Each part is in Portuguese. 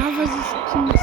novas skins.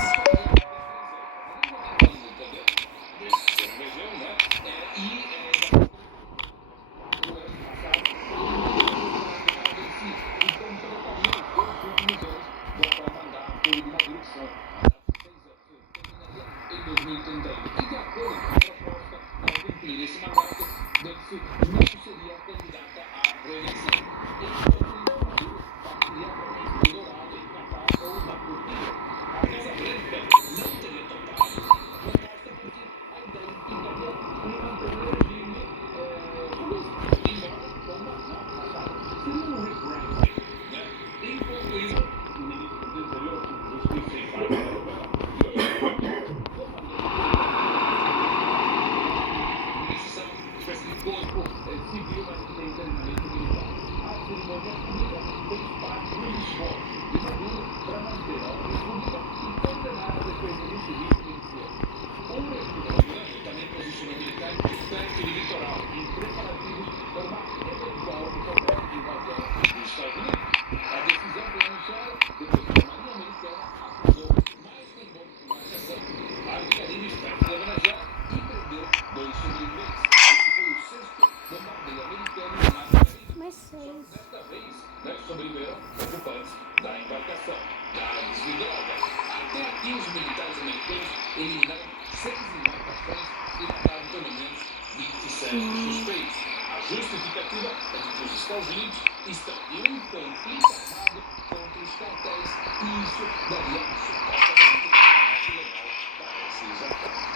Mas seis. Sobreviveram ocupantes da embarcação. Desligada. Até aqui, os militares americanos eliminaram 6 embarcações e mataram pelo menos 27 suspeitos. A justificativa é de que os Estados Unidos estão em um conflito armado contra os cartéis e isso daria supostamente mais ilegal para esses ataques.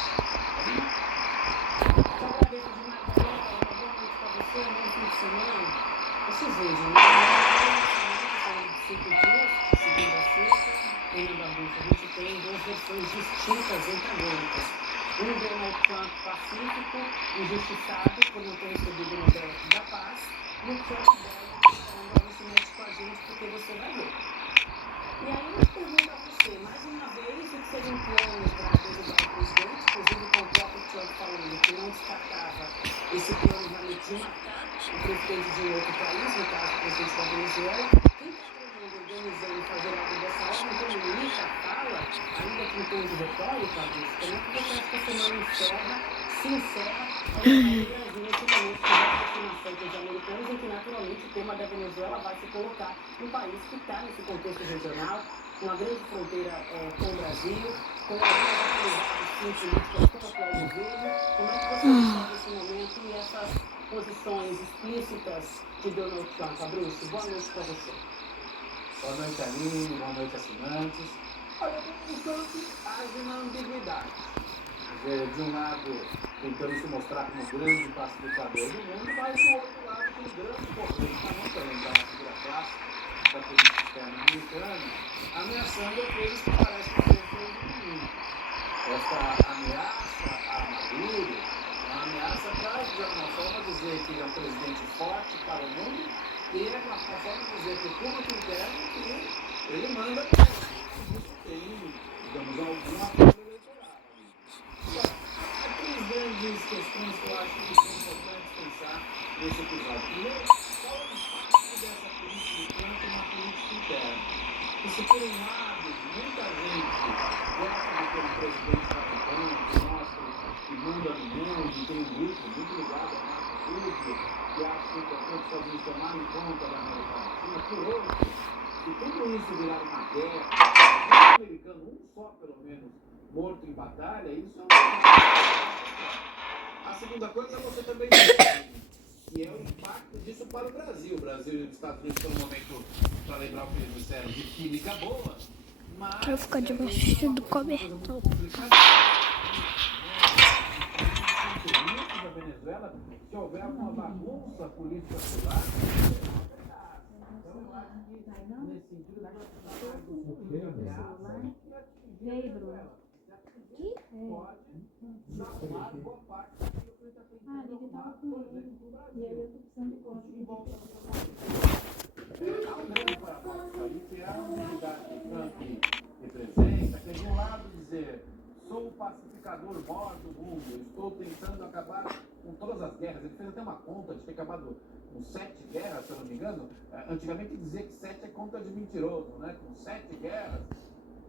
Agradeço demais, Daniela. Uma boa noite para você, um bom fim de semana. Vocês vejam, né? 5 dias, segunda a sexta, em Nova a gente tem 2 versões distintas, antagônicas. Donald Trump pacífico, injustiçado por não ter recebido o Nobel da Paz, e o Trump velho falando, não se mete com a gente porque você vai ver. E aí eu pergunto a você, mais uma vez, o que seriam planos para derrubar o presidente, inclusive com o próprio Trump falando que não descartava esse plano de matar o presidente de um outro país, no caso o presidente da Venezuela. Quem está tramando, organizando e fazendo algo dessa ordem, como o Misha fala, ainda com tom de retórica, como é que você acha que a semana se encerra para o Brasil nesse momento de vacinação com os americanos, em que naturalmente o tema da Venezuela vai se colocar um país que está nesse contexto regional, uma grande fronteira com o Brasil, com algumas atividades políticas com o atual governo. Como é que você observa esse momento e essas posições explícitas de Donald Trump? Fabrício, boa noite para você. Boa noite, Aline. Boa noite, assinantes. Olha, o Trump age na ambiguidade. De um lado, tentando se mostrar como grande pacificador do mundo, mas do outro lado, como grande corrente, não também da figura clássica da política externa americana, ameaçando aqueles que parecem ser seus inimigos. Essa ameaça a Maduro, uma ameaça para, de alguma forma, dizer que ele é um presidente forte para o mundo e é uma forma de dizer para o público interno que ele manda para isso tem, digamos, algum acordo eleitoral. Há 3 grandes questões que eu acho que são importantes pensar nesse episódio. Primeiro, qual é o impacto dessa política enquanto uma política interna? E se por um lado, muita gente gosta de ter um presidente capitão, que mostra que manda no mundo, tem um grupo muito ligado ao Marco Rubio, que acha que é importante os Estados Unidos tomarem conta da América Latina. Por outro, se tudo isso virar uma guerra, um americano, um só pelo menos, morto em batalha, isso é uma... A segunda coisa você também disse, que é o impacto disso para o Brasil. O Brasil e os Estados Unidos estão no momento, para lembrar o que eles disseram, de química boa, mas... Pra ficar debaixo do cobertor. Da Venezuela, se houver alguma bagunça política por lá, então eu acho que nesse sentido pode boa parte daquilo que ele está tentando. Ele estava com ele. E aí eu tô precisando de código de volta. Há um grande paradoxo aí, que é a unidade que Trump representa, que de um lado dizer, sou o pacificador maior do mundo, estou tentando acabar com todas as guerras. Ele fez até uma conta de ter acabado com 7 guerras, se eu não me engano. Antigamente dizia que 7 é conta de mentiroso, né? Com 7 guerras.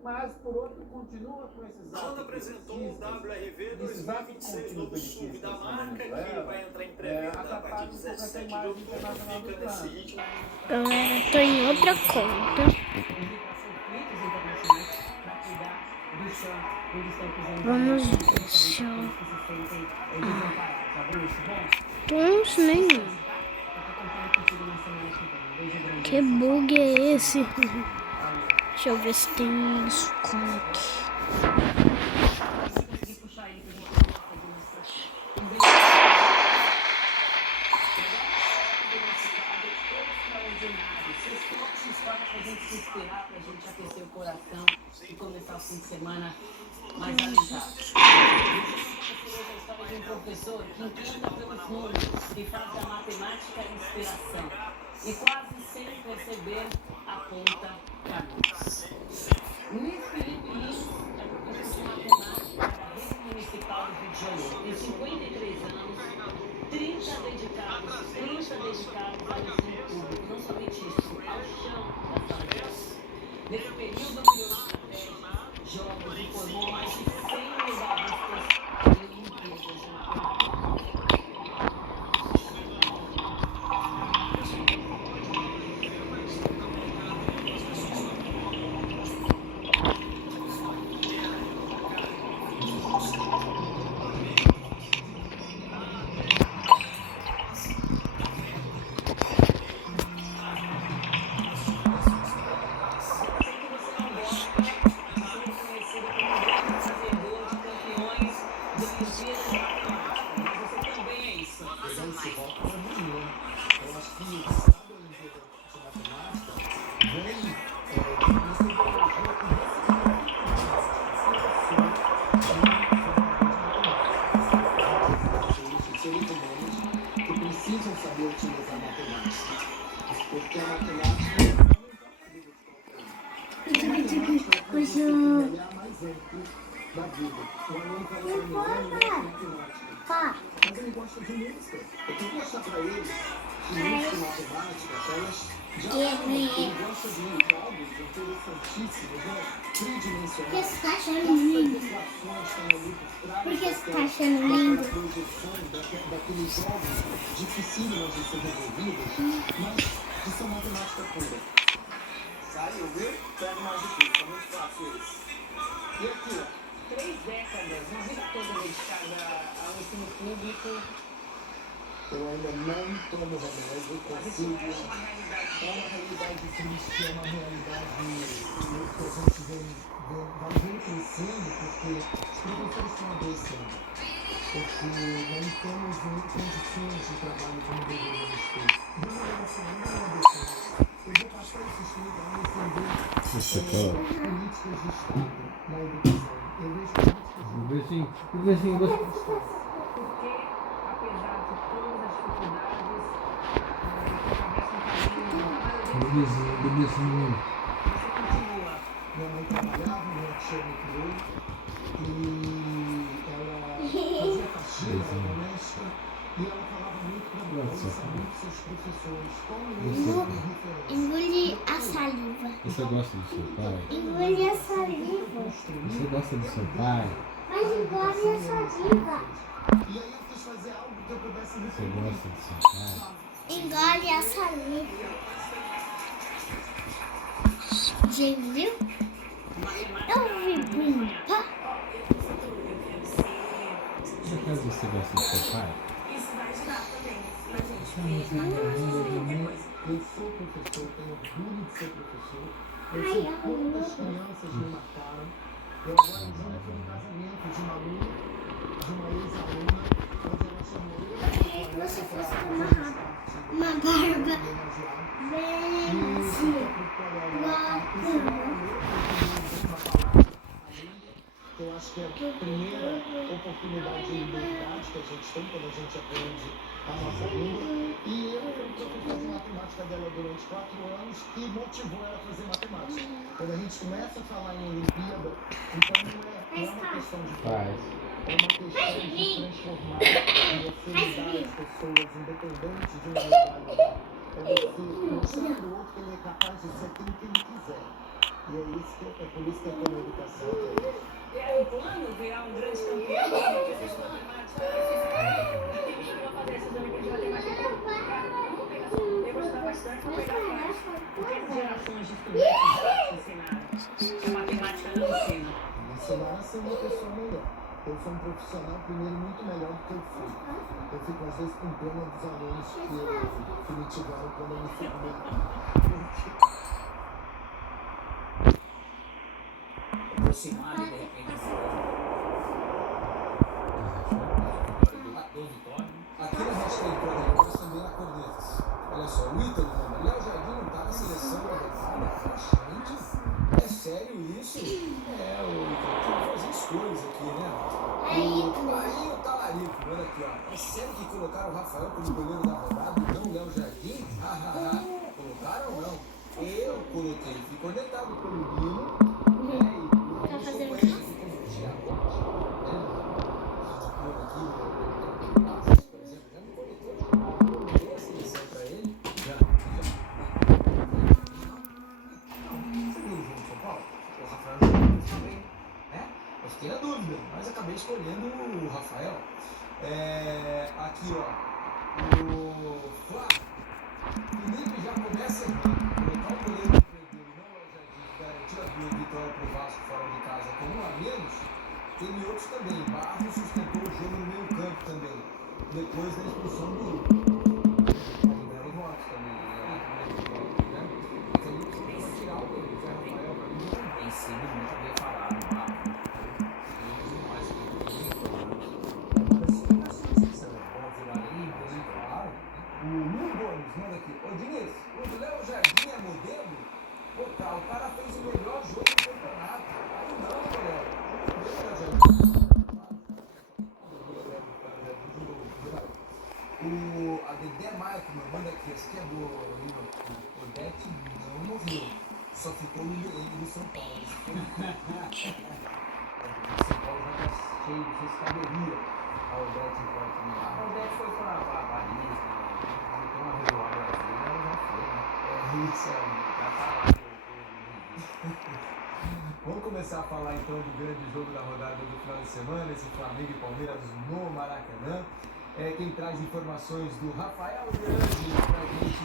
mas por outro continua com esses A Honda atos apresentou o benefícios, WRV esses atos 2026 contínuos novo SUV benefícios da que marca, que leva, vai entrar em pré-venda a partir de atrapalham um pouco essa 17 de imagem outubro, internacional do fica nesse trânsito. ritmo. Galera, tô em outra conta. Vamos ver se eu... Pontos nenhum. Que bug é esse? Deixa eu ver se tem desconto. Respirar pra gente aquecer o coração e começar o fim de semana mais aliviado. A história de um professor que encanta pelos números e faz da matemática a inspiração e quase sem perceber aponta caminhos. Luiz Felipe Lins é professor de matemática da Rede Municipal do Rio de Janeiro. Tem 53 anos, 30 dedicados ao ensino público, não somente isso, ao chão da sala de aula. Nesse período, criou estratégias, jogos e formou mais de 100 medalhistas em Olimpíadas de Matemática. Que precisam saber utilizar matemática, porque a matemática é a mais ampla da vida. O aluno vai aprender matemática, mas ele gosta de música. Eu tenho que mostrar para ele que música e matemática, elas já ele gosta de jogos interessantíssimos, né? Tridimensionais. Por que você tá achando lindo? Por que você tá achando lindo? Daqueles jogos dificílimos de ser resolvidos, mas que são matemática pura. Saiu, viu? Pega mais difícil, tá muito fácil esse. E aqui, ó. 3 décadas, uma vida toda dedicada ao ensino público. Eu ainda não tomo remédio, consigo. É uma realidade triste, é uma realidade que a gente vem crescendo, porque os professores estão adoecendo. Porque não temos condições de trabalho como deveríamos ter. Remuneração ainda não é decente. Eu vou passar esse estudo a defender políticas de Estado na educação. Eu vejo políticas de Estado. Porque, apesar de todas as dificuldades, atravessa um caminho, você continua. Minha mãe trabalhava, minha tia me criou, e ela fazia faxina doméstica, e ela falava muito para mim, ouça muito seus professores, como eles são referência. Engole a saliva. Você gosta do seu pai? Engole a saliva. Você gosta do seu pai? Mas engole a saliva. E aí eu quis fazer algo que eu pudesse me Você gosta do seu pai? Engole a saliva. Gente, viu? Eu vi brincar. Por acaso você gosta do seu pai? Isso vai ajudar também pra gente. Eu sou professor, tenho orgulho de ser professor. Eu sei quantas crianças me marcaram. Eu agora em junho fui no casamento de uma aluna, de uma ex-aluna, onde ela chamou eu Eu queria que você fosse uma barba bem assim, bacana. Eu acho que é a primeira oportunidade de liberdade que a gente tem quando a gente aprende a nossa língua. E eu fui professor de matemática dela durante 4 anos e motivou ela a fazer matemática. Quando a gente começa a falar em Olimpíada, então não é uma questão de Faz. é uma questão de transformar e afirmar as pessoas, independente de uma medalha. É você mostrar para o outro que ele é capaz de ser quem ele quiser. E é isso que é por isso que é pela educação que é isso. E aí, o plano virar um grande campeão de exercício matemática. Eu vou fazer essas Olimpíadas de matemática. Eu vou estudar bastante para pegar mais. Porque as gerações de estudantes ensinaram que a matemática não ensina. Me ensinaram a ser uma pessoa melhor. Eu sou um profissional, primeiro, muito melhor do que eu fui. Eu fico, às vezes, com pena dos alunos que me tiveram quando eu me formei. Aproximado, de repente, Aqui na hashtag Corredores também há cornetas. Olha só, o Ítalo manda. Léo Jardim não tá na seleção da rodada? Gente, é sério isso? É, o Ítalo tem que fazer escolhas aqui, né? Aí o Talarico, manda aqui, ó. É sério que colocaram o Rafael como goleiro da rodada e não o Léo Jardim? Colocaram ou não? Eu coloquei. Fui cornetado pelo Nino. Tá fazendo Eu fiquei na dúvida, mas acabei escolhendo o Rafael. Aqui, ó. O Flá. Felipe já começa errando. Colocar o goleiro que perdeu e não é o Jardim, que garantiu a vitória pro Vasco fora de casa com 1 a menos. Teve outros também. Barros sustentou o jogo no meio campo também. Depois da expulsão do Ribeiro Voto também. Felipe você pode tirar o dele. Zé Rafael pra mim não tem sido muito bem falado. O Lu Gomes manda aqui. Ô Diniz, o Léo Jardim é modelo? Pô, tá, o cara fez o melhor jogo do campeonato. Aí não, galera. A Dedé Maia que me manda aqui, essa aqui é boa, o Odete não morreu, só ficou no direito do São Paulo. O São Paulo já tá cheio, não sei se caberia a Odete em volta. A Odete foi pra Paris, tem uma regular brasileira, ela já foi, né? Isso aí, já tá lá. Vamos começar a falar então do grande jogo da rodada do final de semana, esse Flamengo e Palmeiras no Maracanã. Quem traz informações do Rafael Grande pra gente,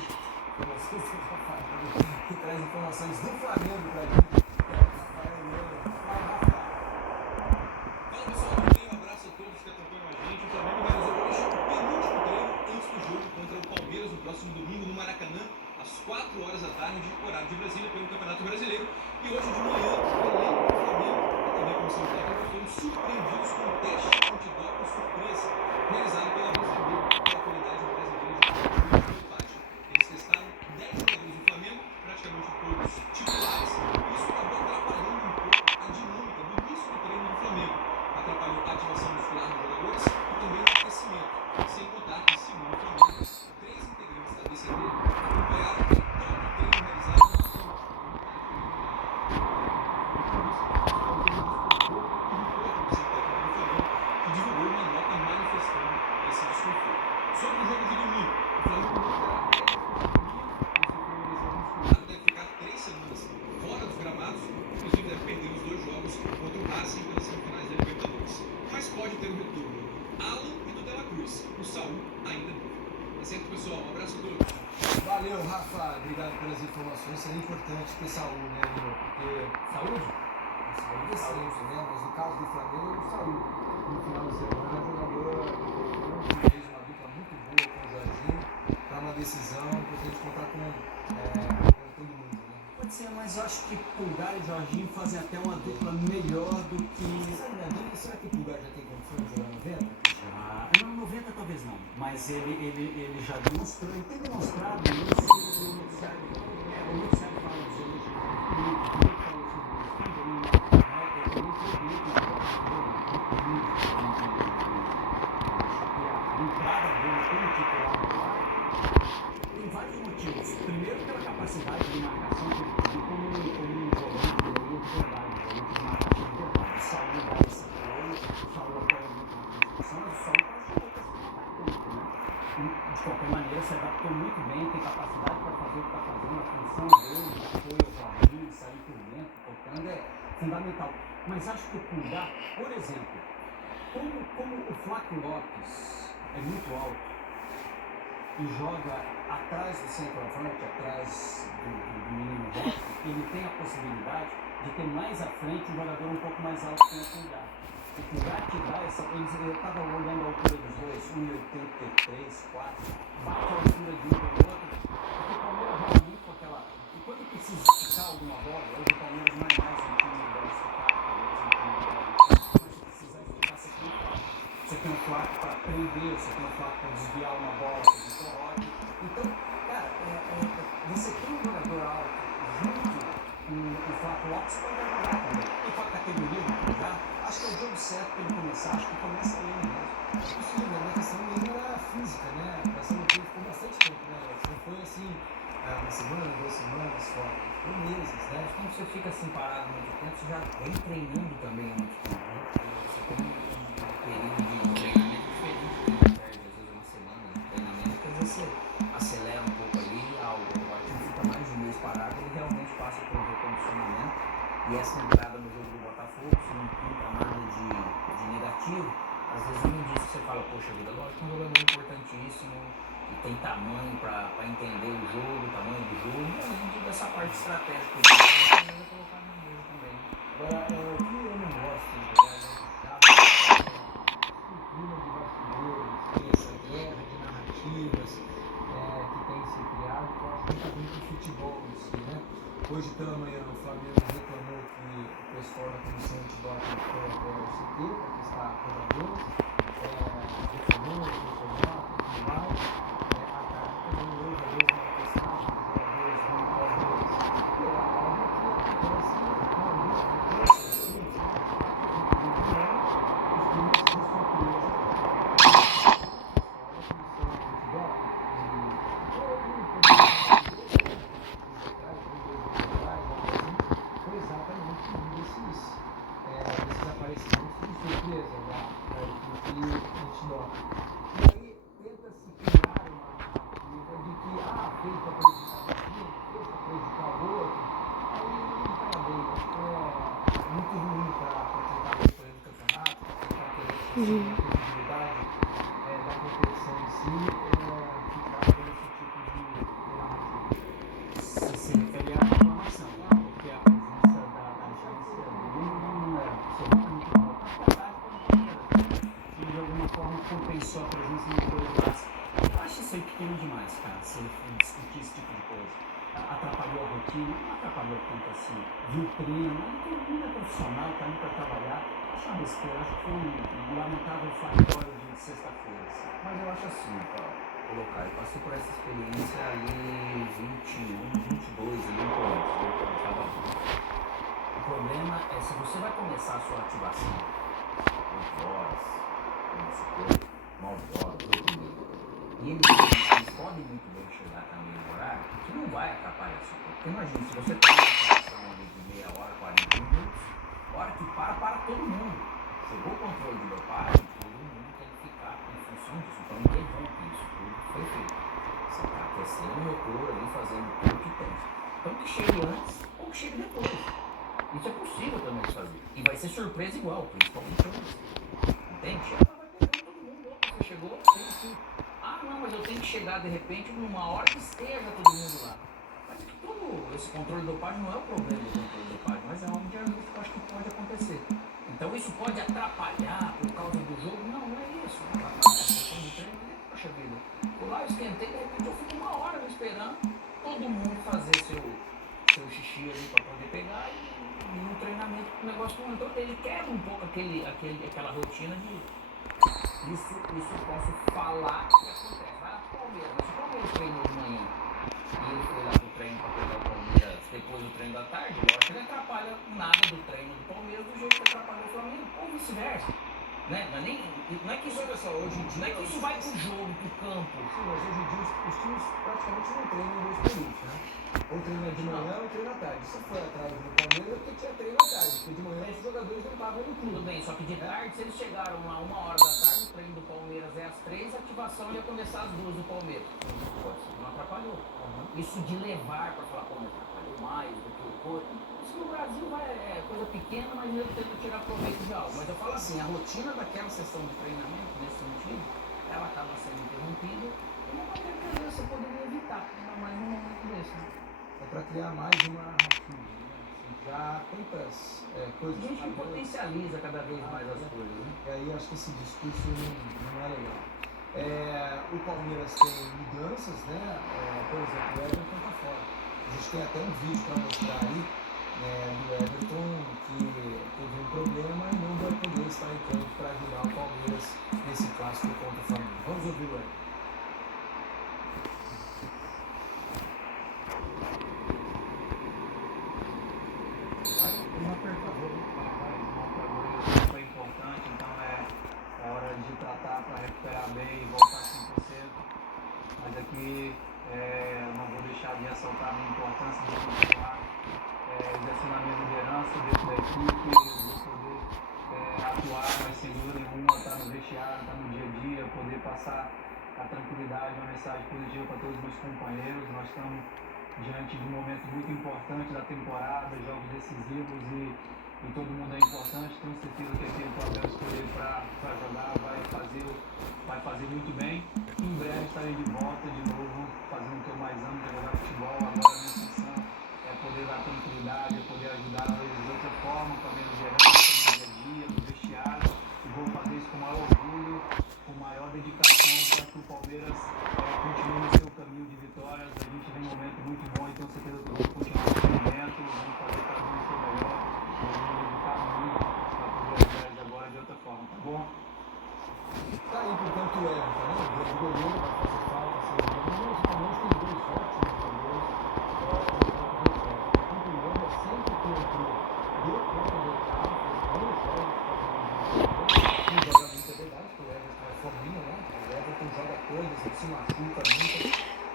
que traz informações do Flamengo pra gente, Rafael Grande. Fala pessoal, um abraço a todos que acompanham a gente. O Flamengo realizou hoje o penúltimo treino antes do jogo contra o Palmeiras no próximo domingo no Maracanã, às 4 horas da tarde, horário de Brasília, pelo Campeonato Brasileiro. E hoje de manhã, o elenco do Flamengo e também a comissão técnica foram surpreendidos com um teste antidoping surpresa realizado pela BCB, que é a Autoridade Brasileira de Dopagem. Eles testaram 10 jogadores do Flamengo, praticamente todos titulares, e isso acabou atrapalhando um pouco a dinâmica do início do treino do Flamengo. Atrapalhou a ativação muscular dos jogadores e também o aquecimento, sem contar que, segundo o Flamengo, 3 integrantes da BCB acompanharam todo o treino realizado no campo. Que divulgou uma nota manifestando esse desconforto. Sobre o jogo de domingo, o Flamengo não terá deve ficar 3 semanas fora dos gramados, inclusive deve perder os 2 jogos contra o Racing pelas semifinais da Libertadores. Mas pode ter um retorno do Alan e do Dela Cruz. O Saúl ainda não. Tá certo, pessoal? Um abraço a todos. Valeu, Rafa. Obrigado pelas informações. Seria importante ter saúde, né, meu? Porque saúde? Saúde é sempre, né? Mas no caso do Flamengo, é saúde. No final da semana, o jogador fez uma dupla muito boa com o Jorginho para uma decisão. É importante contar com todo mundo, né? Pode ser, mas eu acho que Pulgar e Jorginho fazem até uma dupla melhor do que... Será que o Pulgar já tem condição de jogar 90? Já... Não, 90 talvez não, mas ele já demonstrou, ele tem demonstrado isso. O noticiário fala de hoje, o Felipe falou sobre isso também, ele introduziu a entrada dele como titular. Tem vários motivos. Primeiro, pela capacidade de marcação que ele tem como um volante de verdade, volante de marcação de verdade. O Saúl dá esse apoio, o Saúl apoia muito na construção, mas o Saúl de qualquer maneira se adaptou muito bem, tem capacidade para fazer o que está fazendo, a função dele, de apoio ao Jorginho, sair por dentro. fundamental. Mas acho que o Pulgar, por exemplo, como o Flávio Lopes é muito alto e joga atrás do centroavante, atrás do menino Roque, ele tem a possibilidade de ter mais à frente um jogador um pouco mais alto que o Pulgar. O Pulgar te dá essa. Eu estava olhando a altura dos dois, 1,83, 4, bate a altura de um do outro, porque o Palmeiras joga muito com aquela. E quando precisa esticar alguma bola, hoje o Palmeiras não é mais um time de bola esticada, talvez um time de bola esticada, mas se precisar esticar, você tem um Flávio. Você tem um Flávio para prender, você tem um Flávio para desviar uma bola, você tem um Roque. Então, cara, você tem um jogador alto junto com o Flávio Lopes pode jogar também. E com a categoria do Pulgar, acho que é o jogo certo para ele começar, acho que começa ele mesmo. É possível, né? A questão dele era física, né? A questão que ele ficou bastante tempo, né? Não foi assim, uma semana, 2 semanas, fora. Foi meses, né? Quando você fica assim parado muito tempo, você já vem treinando também há muito tempo, né? Você tem um período de treinamento diferente que não perde, às vezes, uma semana de treinamento, porque às vezes você acelera um pouco ali, algo, agora que fica mais de um mês parado, ele realmente passa por um recondicionamento. E essa entrada no jogo do Botafogo, se não pinta nada de negativo, às vezes não diz que você fala, poxa vida, lógico que é um jogador importantíssimo, que tem tamanho para entender o jogo, o tamanho do jogo, e além dessa parte estratégica do jogo, você vai colocar no jogo também. Agora, o que eu não gosto, na verdade, é o clima de bastidores, essa guerra de narrativas que tem se criado, que eu acho que está muito do futebol em si, né? Hoje pela manhã o Flamengo reclamou que o pessoal da comissão de doping foi até o CT para testar jogadores, reclamou, funcionou, tudo mais. A tarde também hoje a mesma testagem dos jogadores no Palmeiras. E é algo que acontece com a luz de preço, os times, né? Os times de surpresa. Foi exatamente nesses aparecimentos de surpresa da equipe antidoping. E aí tenta-se criar uma narrativa de que fez para prejudicar o time, fez para prejudicar o outro. Aí não pega bem, acho que é muito ruim para tentar resolver o campeonato, para tentar ter a credibilidade da competição em si, ficar com esse tipo de narrativa. Se refere à reclamação, porque a presença da agência do não era absolutamente normal. Na verdade, ele de alguma forma compensou a presença dos dois lados. Eu acho isso aí pequeno demais, cara, se ele for discutir esse tipo de coisa. Atrapalhou a rotina, não atrapalhou tanto assim. Viu o treino, todo mundo é profissional, tá ali para trabalhar. Acho uma besteira, acho que foi um lamentável fatório de sexta-feira. Assim. Mas eu acho assim, para colocar, eu passei por essa experiência ali 21, 22, ali no começo, o problema é se você vai começar a sua ativação 8 horas, vamos supor, 9 horas, 8h30, e eles podem muito bem chegar também no horário, que não vai atrapalhar a sua coisa. Porque imagina, se você tem uma ativação ali de meia hora, 40 minutos, a hora que para todo mundo. Chegou o controle de dopagem, todo mundo tem que ficar em função disso, então interrompe isso tudo que foi feito. Você está aquecendo o motor ali, fazendo tudo que tem. Então que chegue antes ou que chegue depois. Isso é possível também de fazer. E vai ser surpresa igual, principalmente antes. Entende? Ela vai pegando todo mundo. Opa, você chegou? Tem assim. Não, mas eu tenho que chegar de repente numa hora que esteja todo mundo lá. Mas que todo esse controle de dopagem não é o problema do controle de dopagem, mas é algo de ajuste que eu acho que pode acontecer. Então isso pode atrapalhar por causa do jogo? Não é isso. Não atrapalha. A questão do treino, poxa vida. Fui lá, eu esquentei, de repente eu fico uma hora esperando todo mundo fazer seu xixi ali para poder pegar e no treinamento o negócio não. Então ele quebra um pouco aquela rotina de. Isso eu posso falar que acontece. Vai lá pro Palmeiras, mas se o Palmeiras treinou de manhã e ele foi lá pro treino para pegar o Palmeiras depois do treino da tarde, lógico que ele atrapalha nada do treino do Palmeiras do jeito que atrapalha o Flamengo, ou vice-versa. Né? Não é que isso, olha só, hoje em dia, não é que isso vai pro jogo, pro campo. Sim, mas hoje em dia os times praticamente não treinam em 2 períodos, né? Ou treina de manhã ou treina à tarde. Se foi atrás do Palmeiras é porque tinha treino à tarde, porque de manhã os jogadores não estavam no clube. Tudo bem, só que de tarde, se eles chegaram a 1h da tarde, o treino do Palmeiras é às 3, a ativação ia começar às 2 do Palmeiras. Não atrapalhou. Isso de levar para falar, pô, mas atrapalhou mais do que o corpo, isso no Brasil é coisa pequena, mas eu tento tirar proveito de algo. Mas eu falo assim, a rotina daquela sessão de treinamento, nesse sentido, ela acaba sendo interrompida e não vai ter que você poderia evitar, ainda mais num momento desse. Né? É para criar mais uma rotina, né? Assim, já há tantas coisas. A gente potencializa cada vez mais as coisas, né? E aí acho que esse discurso não é legal. O Palmeiras tem mudanças, né? Por exemplo, o Everton tá fora. A gente tem até um vídeo para mostrar aí, do Everton que teve um problema e não vai poder estar em campo para ajudar o Palmeiras nesse clássico contra o Flamengo. Vamos ouvir o Everton. Foi importante, então é hora de tratar para recuperar bem e voltar 100%. Mas aqui eu não vou deixar de ressaltar a minha importância de continuar exercendo a minha liderança dentro da equipe, de poder atuar, mas sem dúvida nenhuma, estar no vestiário, estar no dia a dia, poder passar a tranquilidade, uma mensagem positiva para todos os meus companheiros. Nós estamos diante de um momento muito importante da temporada, jogos decisivos e todo mundo é importante. Tenho certeza que aquele que o Abel escolher para jogar vai fazer muito bem. Em breve estarei de volta de novo, fazendo o que eu mais amo, que é jogar futebol. Agora a minha função é poder dar tranquilidade, é poder ajudar eles de outra forma, com a minha liderança, no dia a dia, no vestiário. E vou fazer isso com maior orgulho, com maior dedicação, para que o Palmeiras continue no seu caminho de vitórias. A gente vem um momento muito bom e tenho certeza que vamos continuar nesse momento, vamos fazer cada um o seu melhor, vamos dedicar muito para poder ajudar eles agora de outra forma, tá bom? Tá aí, portanto, o Everton, né? O grande goleiro, vai fazer falta, assim, mas o Palmeiras tem dois ótimos goleiros, tanto o Lamba sempre que entrou, deu conta do carro, fez bons jogos, não joga muito, é verdade, porque o Everton é forminha, né? O Everton joga coisas, ele se machuca muito,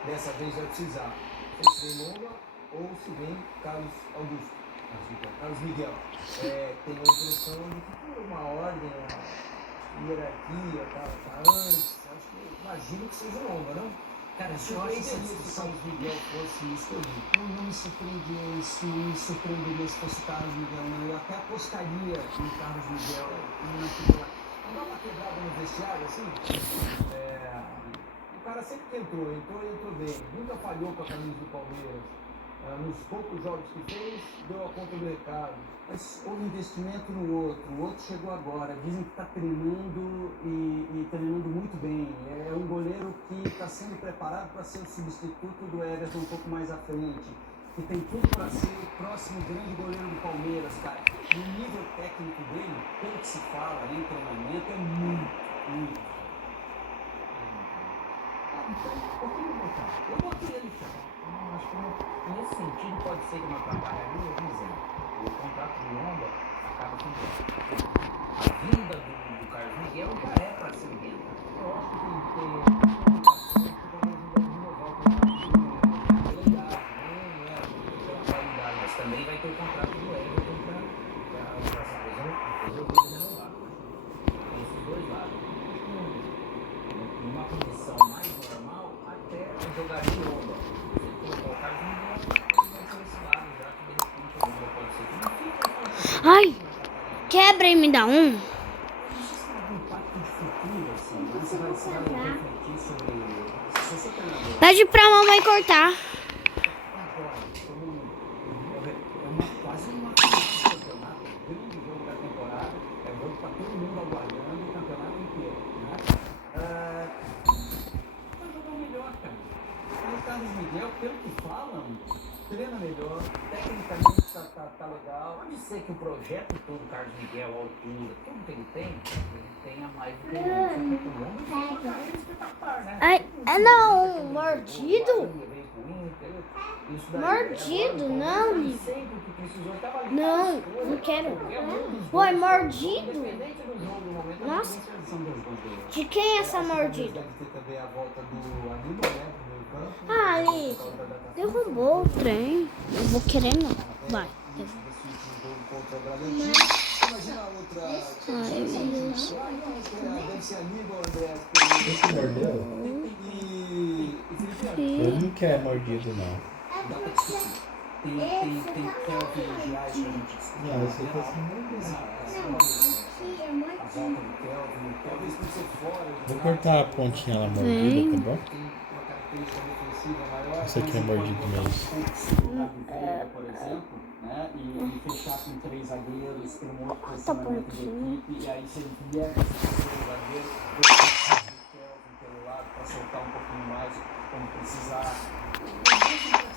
dessa vez vai precisar, ou se vem Lomba, ou se vem Carlos Augusto, Carlos Miguel. Tem a impressão de que por uma ordem, hierarquia, tá antes, acho que imagino que seja longa, não? Cara, se eu acho essa discussão Carlos Miguel fosse escolhido. Não me surpreenderia se fosse o Carlos Miguel, não. Eu até apostaria no Carlos Miguel naquilo lá. Não dá uma quebrada no vestiário, assim? O cara sempre que entrou bem, nunca falhou com a camisa do Palmeiras. Nos poucos jogos que fez, deu a conta do recado. Mas houve investimento no outro, o outro chegou agora. Dizem que está treinando e treinando muito bem. É um goleiro que está sendo preparado para ser o substituto do Everton um pouco mais à frente. Que tem tudo para ser o próximo grande goleiro do Palmeiras, cara. E o nível técnico dele, pelo que se fala ali, treinamento, é muito. Então, o que eu vou botar? Eu botei ele, cara. Acho que nesse sentido pode ser que não atrapalhe ali, um exemplo. O contrato do Lomba acaba com a vinda do Carlos Miguel já é para ser venda. Eu acho que tem que ter comunicação que talvez não renovar o contrato do Lomba. Não é pela qualidade, mas também vai ter o contrato do Everton para resolver renovar. Tem esses dois lados. Numa condição mais normal, até jogaria o Lomba. Ai, quebra e me dá um. Pede pra mamãe cortar. Quase uma final de campeonato, grande jogo da temporada, é jogo para todo mundo aguardando o campeonato inteiro, né? Vai jogar melhor, cara. E o Carlos Miguel, pelo que falam, treina melhor, tecnicamente tá legal. Pode ser que o projeto todo, Carlos Miguel, a altura, tudo que ele tenha mais do que o Lomba. Espetacular, né? Ai, não, mordido? Mordido, não. Não, não quero. Ué, mordido? Nossa, de quem é essa mordida? Deve ter também a volta do Aníbal, né? Do meio campo. Ah, ali, derrubou o trem. Eu vou querer não. Vai. Desse último jogo contra o Bragantino. Imagina a outra. Deve ser Aníbal, André. Esse mordeu? E Felipe, Ele não quer mordido, não. Dá pra discutir. Tem Kelvin e Giais pra gente discutir. Não, esse aqui é assim, A volta do Kelvin, talvez por ser fora. vou cortar a pontinha lá mordida, tá bom? Tem uma característica defensiva maior. Esse aqui é mordido mesmo. Por exemplo, né? E fechar com 3 zagueiros, ter um outro posicionamento de equipe, e aí você via esse terceiro zagueiro, o Kelvin pelo lado, para soltar um pouquinho mais quando precisar.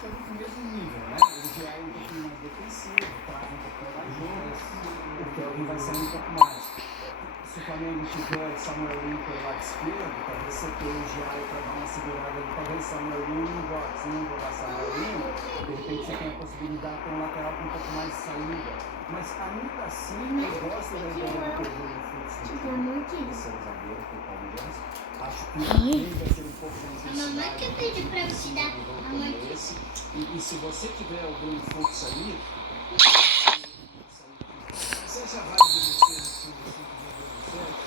No mesmo nível, né? O GA é um pouquinho mais defensivo, trava um pouquinho mais juntas, o Kelvin vai sair um pouco mais. Se o Flamengo tiver Samuel Lin pelo lado esquerdo, talvez você tenha o GA para dar uma segurada ali, talvez Samuel Lin, igualzinho, jogar Samuel Lin, de repente você tem a possibilidade de ter um lateral com um pouco mais de saída. Mas ainda assim, eu gosto da ideia de ter o fluxo de terceiro zagueiro, que é o Palmeiras. Acho que vai ser um pouco da intensidade. A mamãe que pediu pra eu te dar. A mamãe E se você tiver o Bruno Fux ali, você já vai envelhecer no time do Centro,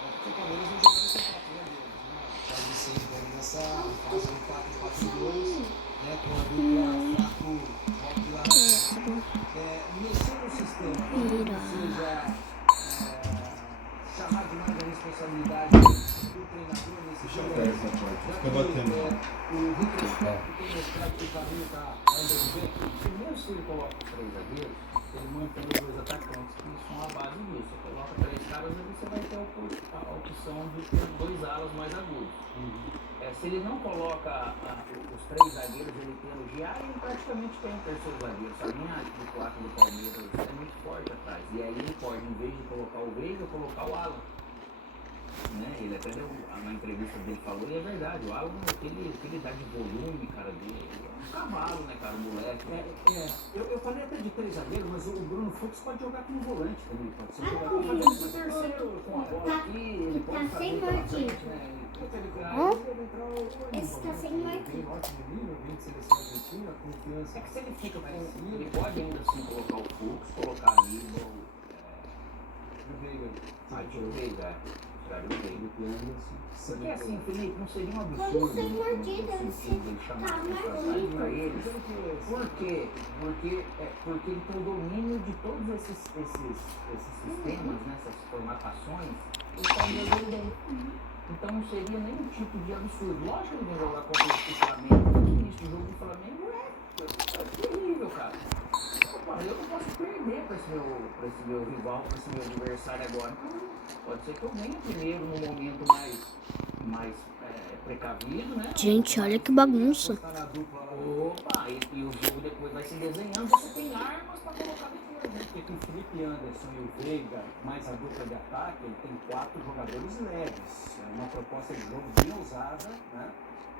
porque o Palmeiras não jogou nesse 4 zagueiros, né? Faz isso aí, faz um 4-4-2, né? Com a dupla Flaco, Roque lá na frente. Mexer no sistema, ou seja, chamar demais a responsabilidade do treinador nesse jogo. Fica batendo. O retrospecto que tem mostrado que o Flamengo está andando bem. Primeiro, se ele coloca os 3 zagueiros, ele mantém os 2 atacantes, que são a base disso. Você coloca 3 caras, aí você vai ter a opção de ter 2 alas mais agudos. Se ele não coloca os 3 zagueiros, ele tem o GA, ele praticamente tem o terceiro zagueiro. Essa linha de 4 do Palmeiras é muito forte atrás. E aí ele pode, em vez de colocar o Veiga, colocar o Alan. Né? Ele até na entrevista dele falou, e é verdade, o Alan, o que ele dá de volume, cara, dele, é um cavalo, né, cara, o moleque. Eu falei até de 3 zagueiros, mas o Bruno Fux pode jogar como volante também, pode ser jogador de terceiro, com a bola aqui, ele pode fazer sem pela marquinhos. frente, né? Esse tá sem marquinhos. Tem ótimo nível, vem de seleção argentina, confiança. É que se ele fica com. Ele pode ainda assim colocar o Fux, colocar Aníbal, O Veiga. o Veiga. Porque assim, Felipe, não seria um absurdo Quando sem no mordida, sentido de chamar a responsabilidade para eles? Por quê? Porque ele tem o domínio de todos esses sistemas, né, essas formatações, o Palmeiras bem. Então não seria nenhum tipo de absurdo. Lógico que ele vai jogar contra o Flamengo, porque o início do jogo do Flamengo é terrível, cara. Eu não posso perder para esse meu rival, para esse meu adversário agora. Então, pode ser que eu venha primeiro num momento mais precavido, né? Gente, olha que bagunça. Opa, e o jogo depois vai se desenhando, você tem armas para colocar depois, né? Porque com o Felipe Anderson e o Veiga, mais a dupla de ataque, ele tem 4 jogadores leves. É uma proposta de jogo bem ousada, né?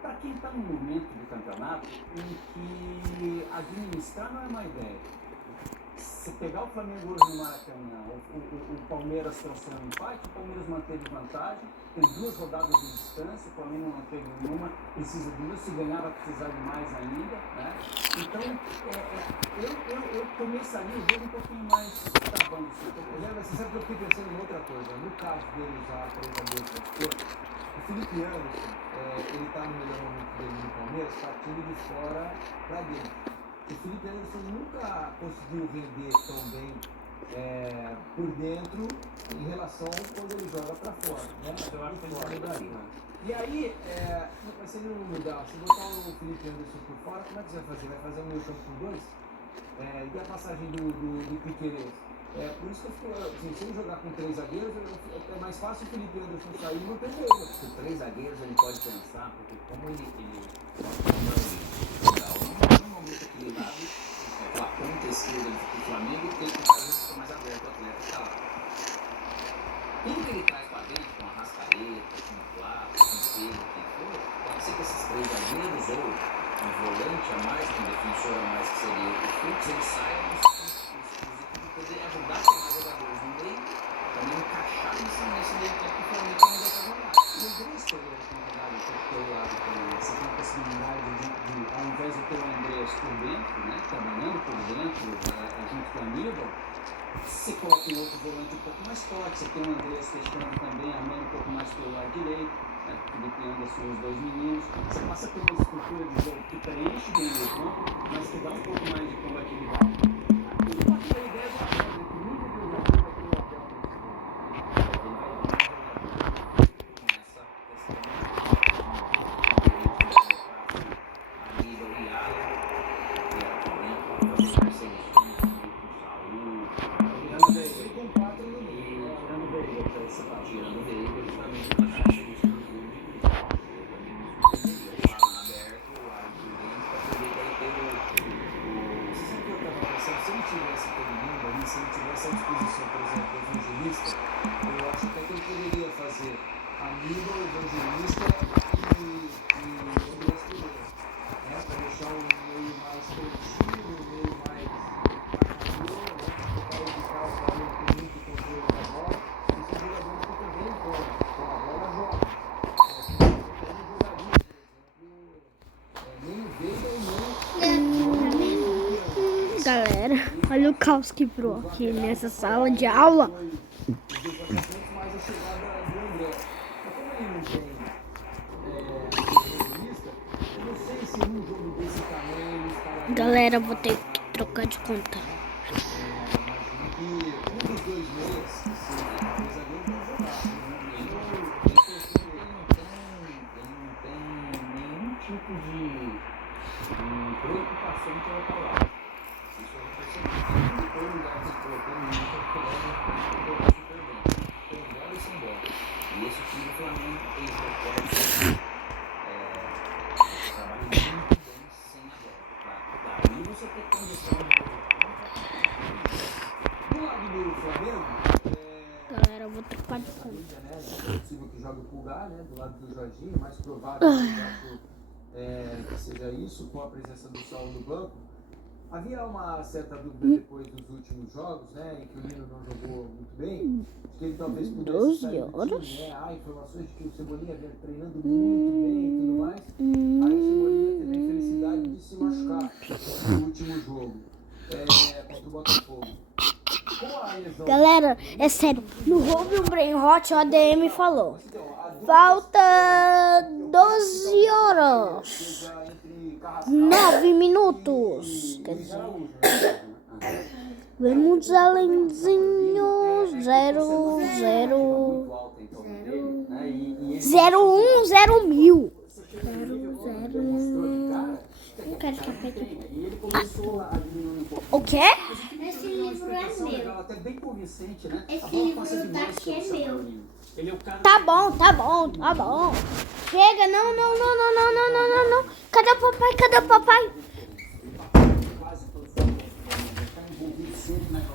Para quem está num momento do campeonato em que administrar não é uma ideia. Se pegar o Flamengo hoje no Maracanã, o Palmeiras trouxendo um empate, o Palmeiras manteve vantagem, tem 2 rodadas de distância, o Flamengo não teve nenhuma, precisa de 2, se ganhar vai precisar de mais ainda, né? Então, eu começaria o jogo um pouquinho mais travando isso. Você sabe que eu fiquei pensando em outra coisa. No caso dele já, por exemplo, o Felipe Anderson, ele está no melhor momento dele no Palmeiras, partindo de fora para dentro. O Felipe Anderson nunca conseguiu render tão bem por dentro em relação quando ele joga para fora, né? Eu acho que ele vai mudar assim, né? E aí, mas se ele não mudar, se botar o Felipe Anderson por fora, como é que você vai fazer? Vai fazer um meio campo com 2? E a passagem do Piquerez? Por isso que eu fico, assim, se ele jogar com 3 zagueiros, é mais fácil o Felipe Anderson sair e não ter medo. Com 3 zagueiros ele pode pensar, porque como ele no momento equilibrado, a ponta esquerda do Flamengo tem que fazer isso mais aberto, o atleta está lá. Tudo que ele traz para dentro, com a Rascaeta, com o Flávio, com o Pedro, quem for, pode ser que esses 3 zagueiros ou um volante a mais, um defensor a mais que seria o Fux, ele saia e poder ajudar a pegar jogadores no meio, também encaixar nesse meio tempo que o Flamengo também vai jogar. E o Andrés poderia ter jogado para o teu lado também. Você tem a possibilidade de, ao invés de ter o Andrés por dentro, né, trabalhando por dentro, junto com o Aníbal, Você coloca um outro volante um pouco mais forte, você tem o Andreas testando também, armando um pouco mais pelo lado direito, né, porque depende das suas dois meninos. Você passa por uma estrutura de jogo que preenche bem o campo, mas que dá um pouco mais de combatividade. Tudo parte da ideia do Abel, né, que nunca que eu já vi aquele Abel nesse jogo. Se ele tivesse à disposição, por exemplo, o evangelista, eu acho até que ele poderia fazer Aníbal, evangelista e Andrés Pereira, né? Para deixar o meio mais coletivo, o meio mais marcador, né? Para evitar o Flamengo ter muito controle da bola. Esses jogadores que também com a bola jogam. Não jogaria, por exemplo, nem o Veiga e nem Galera, olha o caos que virou aqui nessa sala de aula. Galera, vou ter que trocar de conta. Preocupação pela palavra. Isso eu percebi. Foi um lugar que colocou muito foi embora e sem bola. E esse time do Flamengo tem trabalha muito bem sem a bola. Daí você tem condição de do lado do Flamengo, Galera, eu vou trocar de conta. é possível que jogue o Pulgar, né? Do lado do Jorginho, mais provável que seja isso, com a presença do Saulo no banco. Havia uma certa dúvida depois dos últimos jogos, né, em que o Nino não jogou muito bem, de que ele talvez pudesse sair do time, né? Há informações de que o Cebolinha vinha treinando muito bem e tudo mais. Aí o Cebolinha teve a infelicidade de se machucar no último jogo contra o Botafogo. Galera, é sério, no Home Brain Hot o ADM falou: falta 12 horas, 9 minutos. Quer dizer, vamos alenzinho 0, 0, 0, 1, 0 mil. 0, 0, 1. Não quero café aqui. O quê? Esse livro é meu. Até bem convincente, né? Esse livro daqui é meu. Ele é o cara. Tá bom, tá bom, tá bom. Chega, não, não, não, não, não, não, não, não, não. Cadê o papai? Cadê o papai? Quase todos os jogos, ele está envolvido sempre na jogada.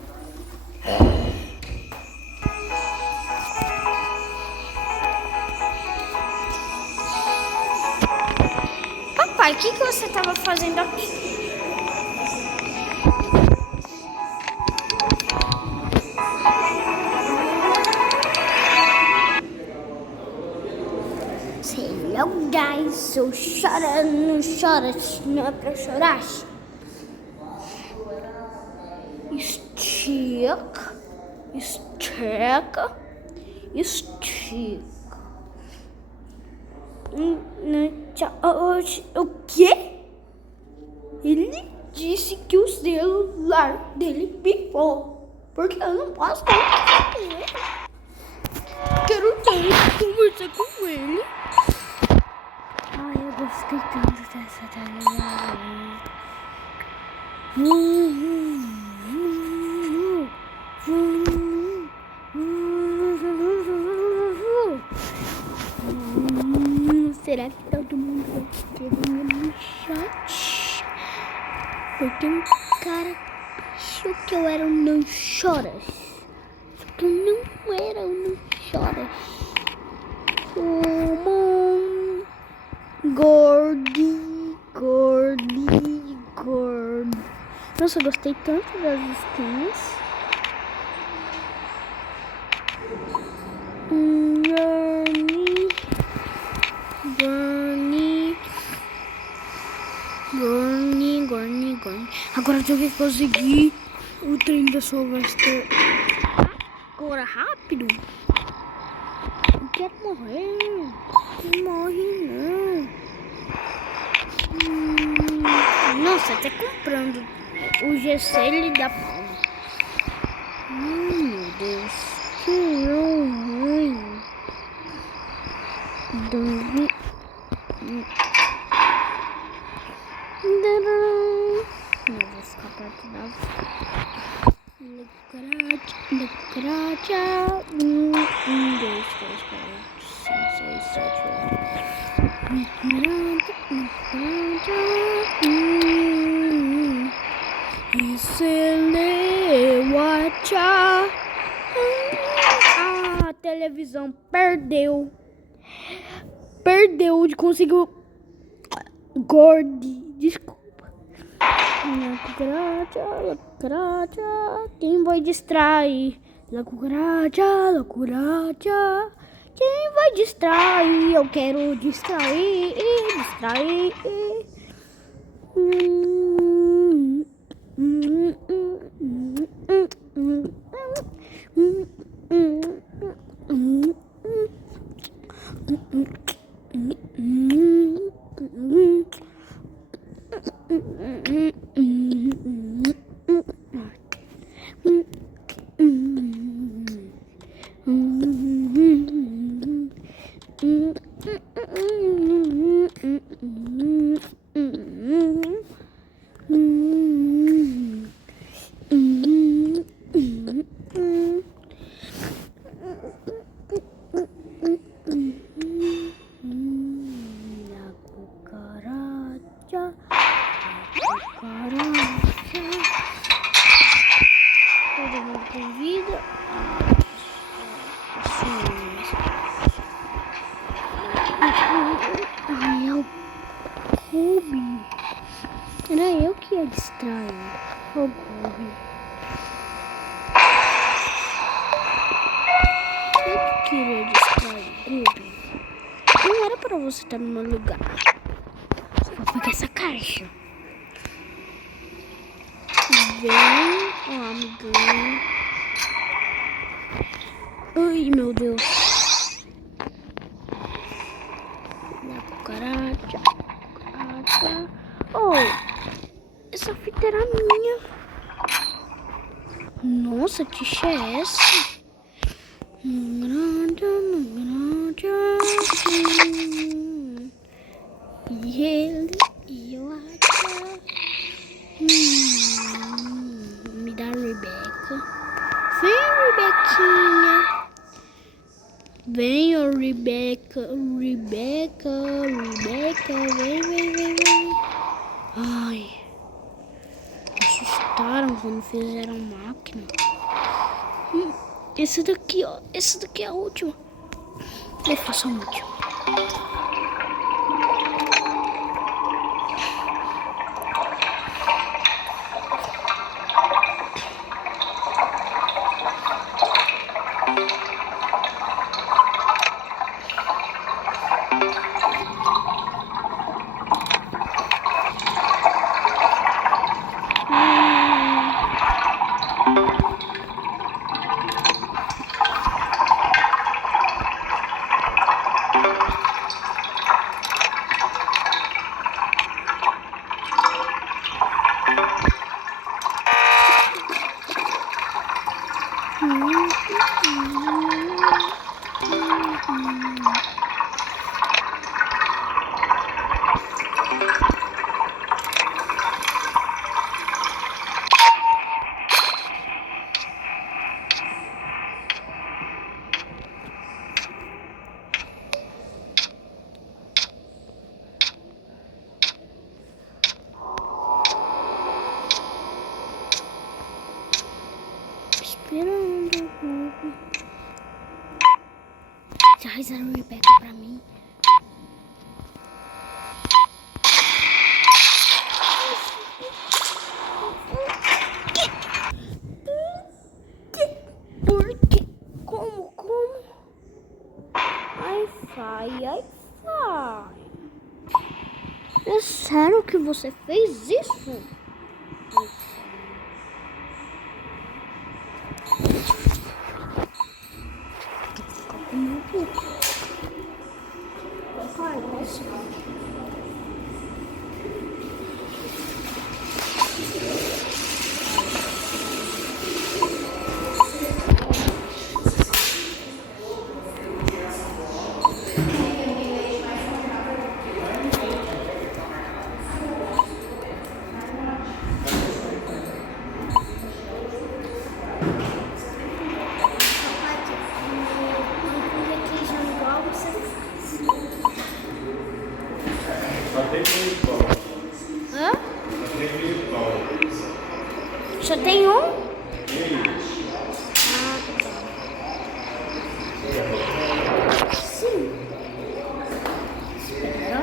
Papai, o que você tava fazendo aqui? Hello guys, eu choro, não chora, não é pra chorar. Estica, estica, estica. O quê? Ele disse que o celular dele pifou, porque eu não posso conversar com ele. Quero tanto conversar com ele. Ai, eu gostei tanto dessa tarefa. Será que todo mundo vai ter no chat? Porque um cara achou que eu era um não choras. Só que eu não era um não choras. Gordi. Nossa, eu gostei tanto das skins. Gorni. Agora eu já consegui O trem da Sylvester. Agora rápido. Não quero morrer. Não morre não. Nossa, até comprando o GC ele dá fome. Meu Deus. Que ruim. Não vou ficar perto da Lucratia. 1, 2, 3, 4, 5, 6, 7, 8. Lucratia. A televisão perdeu. Conseguiu. Gordi. Desculpa. Lucratia. Quem vai distrair? Lucratia. Quem vai distrair? Eu quero distrair. Todo mundo com vida. Ai, é o Ruby. Era eu que ia distrair. O Ruby. Eu que queria distrair, Ruby. Não era pra você estar no meu lugar. Vou pegar essa caixa. Vem, amiguinho. Ai, meu Deus. Cucaracha. Oh, essa fita era minha. Nossa, que xixa é essa? E ele e eu até. Me dá a Rebeca. Vem, Rebequinha. Vem, oh, Rebeca. Vem. Ai. Me assustaram quando fizeram máquina. Esse daqui, ó. Esse daqui é a última. Eu faço a última. Esperando. Traz a Rebeca pra mim. Por quê? Como? Ai, fai. É sério que você fez isso? Hã? Só tem um? Ah, tá. Sim. Espera.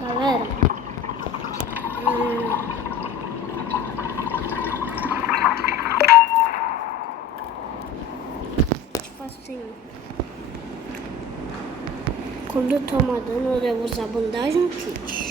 Galera, tipo assim, quando toma dano eu devo usar bandagem ou kit?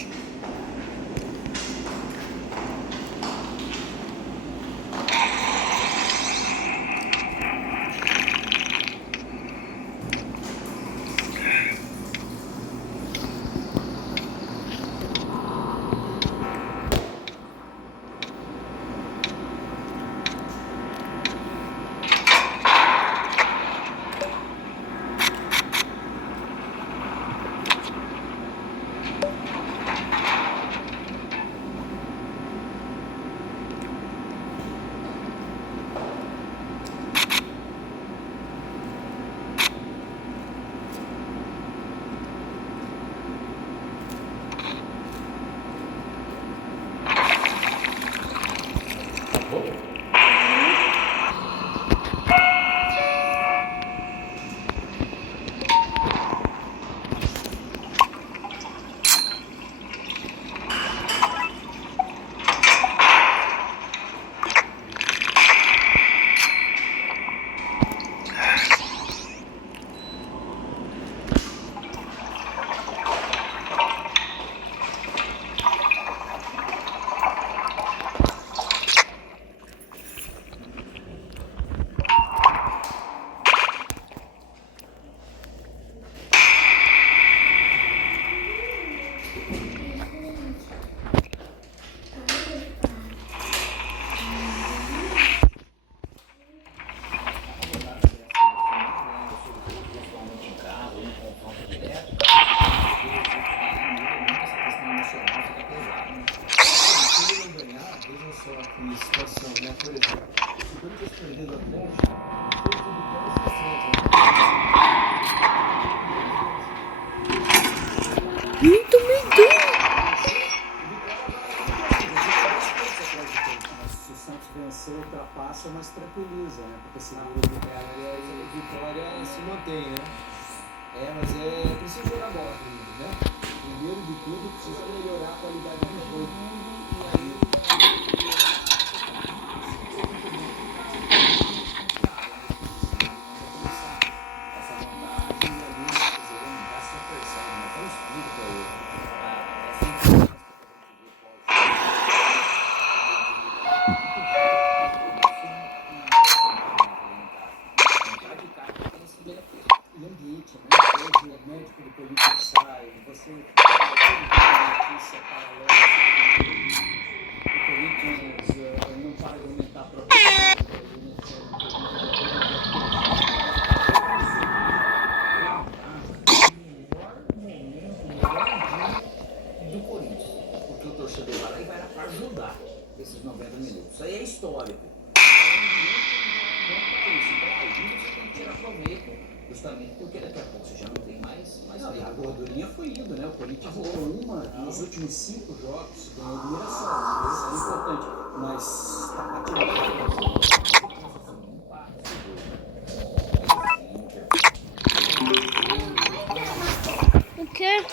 esse número de cara e aí a vitória se mantém, né? Mas é preciso jogar bola primeiro, né? Primeiro de tudo, precisa melhorar a qualidade do jogo. E aí, Essa vantagem e ali, quer dizer, já se percebe, né? Tem um estudo que essa importância que a gente vê pós e ambiente, né? Hoje o médico do Corinthians sai, você notícia paralela, o Corinthians não para de aumentar a própria do Corinthians, porque o torcedor vai lá e vai lá para ajudar esses 90 minutos. Isso aí é histórico. Então, aí você tem que tirar proveito, justamente porque daqui a pouco você já não tem mais E a gordurinha foi indo, né? O Corinthians ganhou uma nos últimos 5 jogos, ganhou admiração. Isso é importante. Mas tá O quê?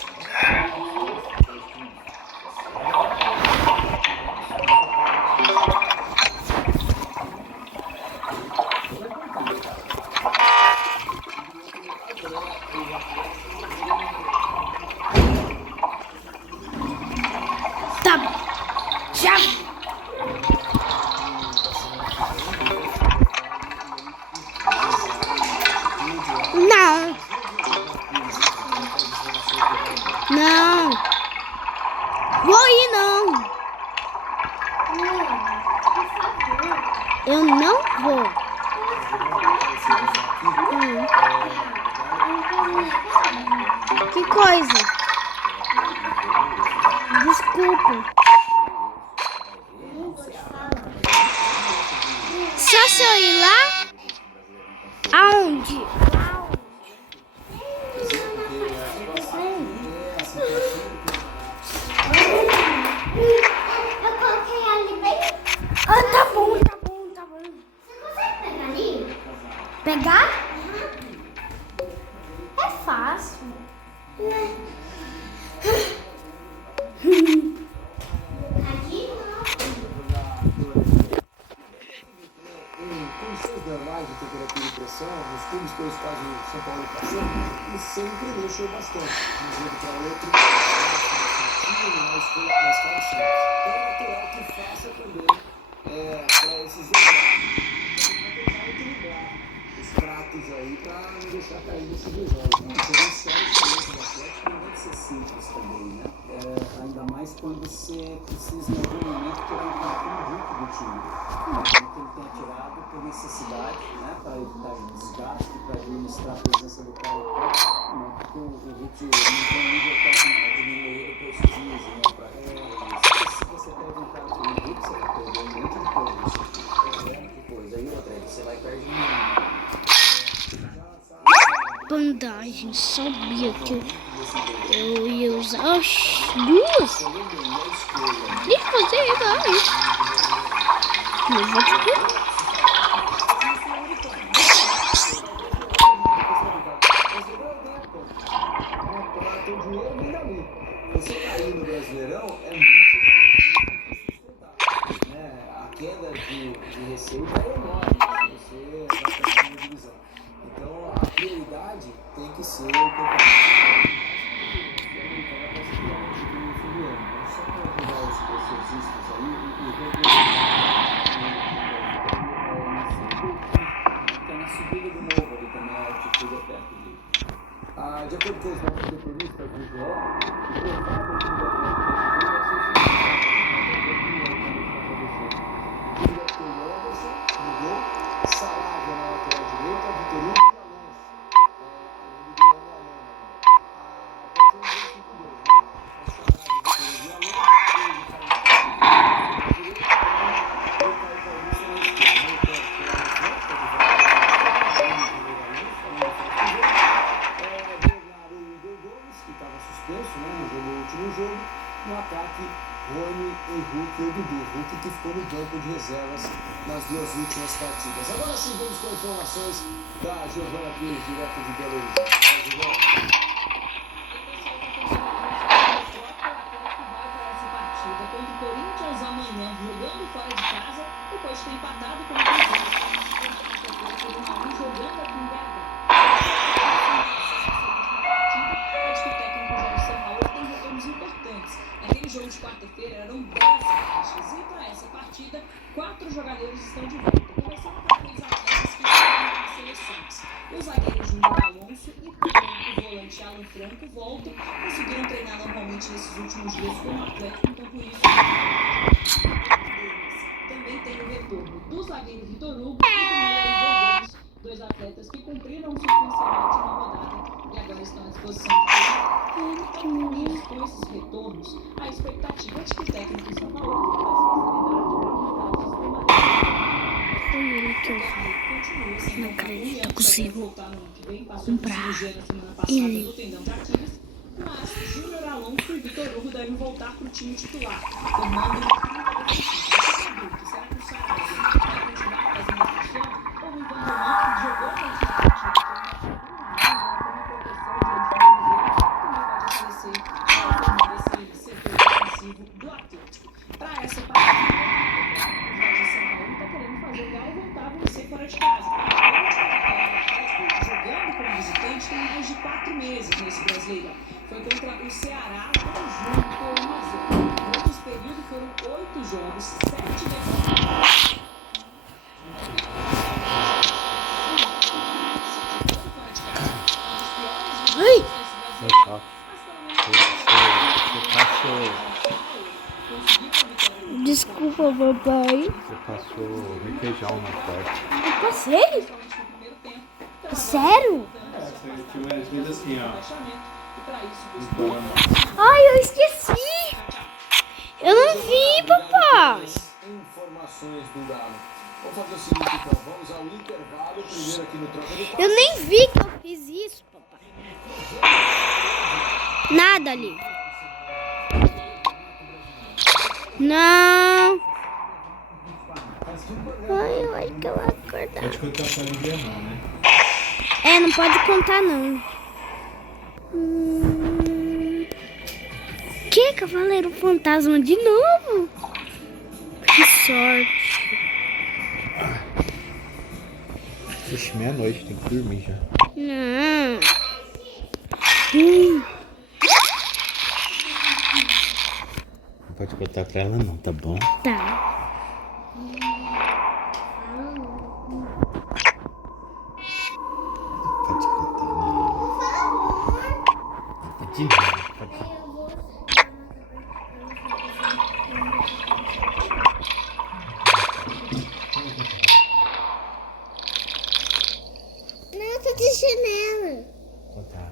Tá bom. Já. Não. Não. Vou ir, não. Eu não vou. Que coisa? Desculpa. Só se eu ir lá? Aonde? Eu coloquei ali bem. Ah, tá bom, tá bom, tá bom. Você consegue pegar ali? Pegar? É fácil. Aqui não. Em condições normais de temperatura e pressão, nos clubes pelos quais o São Paulo passou, ele sempre mexeu bastante. De um jogo para outro, mais calçado. Então é natural que faça também para esses dois jogos. Então vai equilibrar os pratos aí para não deixar cair nesses dois jogos. Não, serão sérios também do Atlético, não deve ser simples também, né? Ainda mais quando você precisa em algum momento tirar um pouco do time. Que ele tenha tirado por necessidade, né, para evitar o desgaste, para administrar a presença do Paulo, porque o Hulk não tem um nível técnico diminuído por esses dias, né, se você pega um cara como o Hulk, você vai perder um monte de coisa. que coisa. E outra, você vai perder Bandagem, sabia que eu ia usar as duas? Deixa eu fazer, vai. Não vou te Você cair no Brasileirão é muito difícil, né? A queda de receita é enorme se você vai para a segunda divisão. Então a prioridade tem que ser o campeonato. Só para ajudar os processistas aí, na subida do morro ali também, a altitude é perto dele. De acordo com os nossos detalhistas do GE, o provável que o Atlético vai Anderson, no gol, Saravia na lateral direita, Vitor Hugo e Alonso, além do Guilherme Arana. No ataque, Dudu, Hulk que ficou no banco de reservas nas 2 últimas partidas. Agora sim, vamos com informações da Giovana Pires, direto de Belo Horizonte. Giovana. Contra o Corinthians amanhã, jogando fora de casa, depois de ter empatado com o Cruzeiro. Jogando aqui em BH. Acho que o técnico Jorge Sampaoli tem retornos importantes. Naquele jogo de quarta-feira eram 10 baixas. E para essa partida, 4 jogadores estão de volta. Começando com aqueles atletas que estão nas seleções. Os zagueiros Júnior Alonso e o volante Alan Franco voltam. Conseguiram treinar normalmente nesses últimos dias com o Atlético, então por isso também tem o retorno do zagueiro Vitor Hugo e do Mineiro Borges, 2 atletas que cumpriram o suspensionamento na rodada e agora estão à disposição do com esses retornos, a expectativa é de que o técnico São Paulo Não acredito, eu consigo comprar ele. Mas Júnior Alonso e Vitor Hugo devem voltar para o time titular, formando uma quinta defensiva. Será que o Saraiva vai continuar fazendo a função? Ou o Ivan Romão, que jogou na partida, como proteção diante do Cruzeiro, também pode aparecer para formar esse setor defensivo do Atlético. Para essa partida, o Jorge Sampaoli está querendo fazer o Galo voltar a vencer fora de casa. A última vitória do Atlético jogando como visitante tem mais de 4 meses nesse Brasileirão. Foi contra o Ceará em junho por 1-0. No outro período foram 8 jogos, 7 derrotas. Ai! Desculpa, papai. Você passou requeijão na porta. Eu passei? Sério? Você tinha escrito assim, ó. Ai, eu esqueci! Eu não vi, papai! Informações do Galo. Vamos fazer o seguinte, então. Vamos ao intervalo. Primeiro aqui no Troca de Passes. Eu nem vi que eu fiz isso, papai. Nada ali. Não. Ai, eu acho que eu vou acordar. Pode contar pra ninguém não, né? É, não pode contar não. Que Cavaleiro Fantasma de novo? Que sorte. Ixi, meia-noite, tem que dormir já. Não. Não pode contar pra ela não, tá bom? Tá. Pode contar não. Pode não, pode. Não, eu tô de chinelo. Então tá.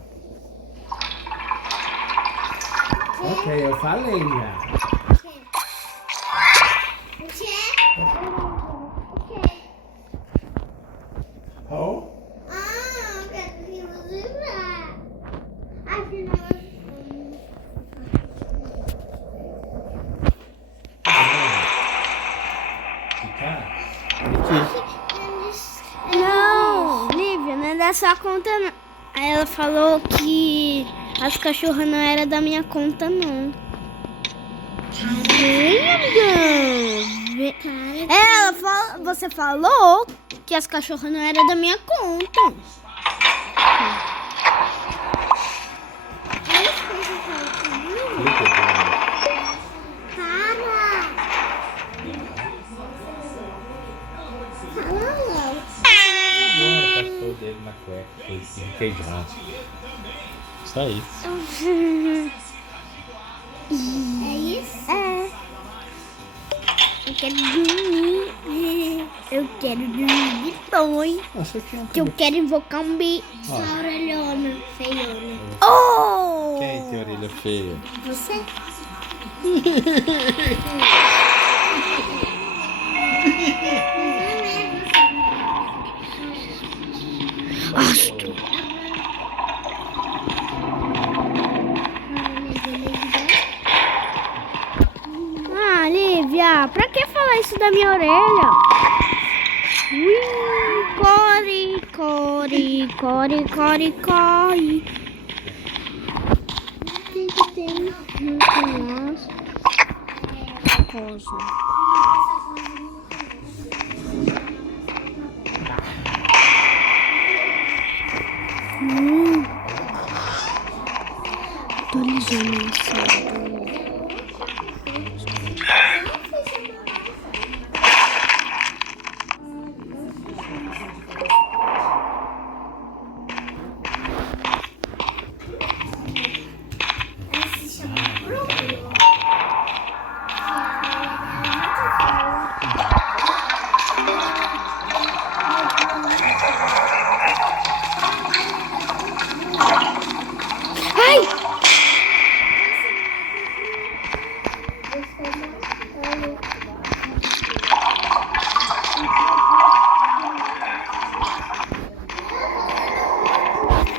Ok, eu falei já. Oh? Eu quero que você vá. Não, Lívia, não é dessa conta não. Aí ela falou que as cachorras não eram da minha conta não. Você falou que as cachorras não eram da minha conta. Passou dele na cueca, foi requeijão. Só isso. É isso? É. Eu quero dormir. Eu quero dormir de sonho. Nossa, eu tinha Que eu quero invocar um bicho. A orelhona, feiona. Quem tem orelha feia? Você? Ah, Lívia. Para! Pra que falar isso da minha orelha? Ui, corre, corre, corre, corre, corre. Tem que ter umas coisas. Atualizando isso.